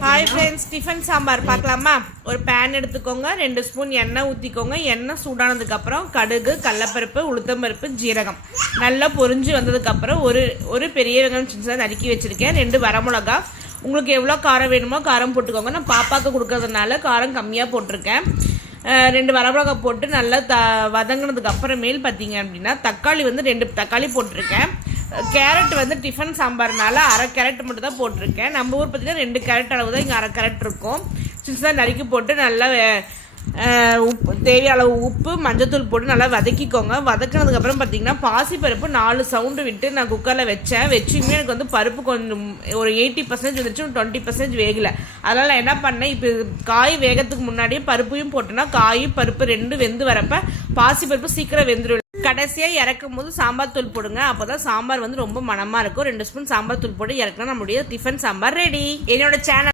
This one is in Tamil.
ஹாய் ஃப்ரெண்ட்ஸ், டிஃபன் சாம்பார் பார்க்கலாமா? ஒரு பேன் எடுத்துக்கோங்க, 2 ஸ்பூன் எண்ணெய் ஊற்றிக்கோங்க. எண்ணெய் சூடானதுக்கப்புறம் கடுகு, கடலப்பருப்பு, உளுத்தம்பருப்பு, ஜீரகம் நல்லா பொரிஞ்சு வந்ததுக்கப்புறம் ஒரு பெரிய வெங்காயம் சின்னதாக நறுக்கி வச்சுருக்கேன். 2 வரமிளகா. உங்களுக்கு எவ்வளோ காரம் வேணுமோ காரம் போட்டுக்கோங்க. நான் பாப்பாவுக்கு கொடுக்கறதுனால காரம் கம்மியாக போட்டிருக்கேன். 2 வரமிளகா போட்டு நல்லா வதங்கினதுக்கு அப்புறமேல் பார்த்தீங்க அப்படின்னா தக்காளி 2 தக்காளி போட்டிருக்கேன். கேரட் டிஃபன் சாம்பார்னால அரை கேரட் மட்டும் தான் போட்டிருக்கேன். நம்ம ஊர் பார்த்தீங்கன்னா 2 கேரட் அளவு தான், இங்கே அரை கேரட் இருக்கும். சின்னதாக நறுக்கி போட்டு நல்லா உப்பு, தேவையான அளவு உப்பு, மஞ்சத்தூள் போட்டு நல்லா வதக்கிக்கோங்க. வதக்கினதுக்கப்புறம் பார்த்தீங்கன்னா பாசிப்பருப்பு 4 சவுண்டு விட்டு நான் குக்கரில் வச்சுமே எனக்கு பருப்பு கொஞ்சம் ஒரு 80% வந்துச்சு, 20% வேகலை. அதனால் நான் என்ன பண்ணேன், இப்போ காய் வேகத்துக்கு முன்னாடியே பருப்பையும் போட்டேன்னா காயும் பருப்பு 2 வெந்து வரப்போ பாசிப்பருப்பு சீக்கிரம் வெந்துடும். கடைசியாக இறக்கும் போது சாம்பார் தூள் போடுங்க. அப்போ தான் சாம்பார் ரொம்ப மணமாக இருக்கும். 2 ஸ்பூன் சாம்பார் தூள் போட்டு இறக்குனா நம்மளுடைய டிஃபன் சாம்பார் ரெடி. என்னோட சேனல்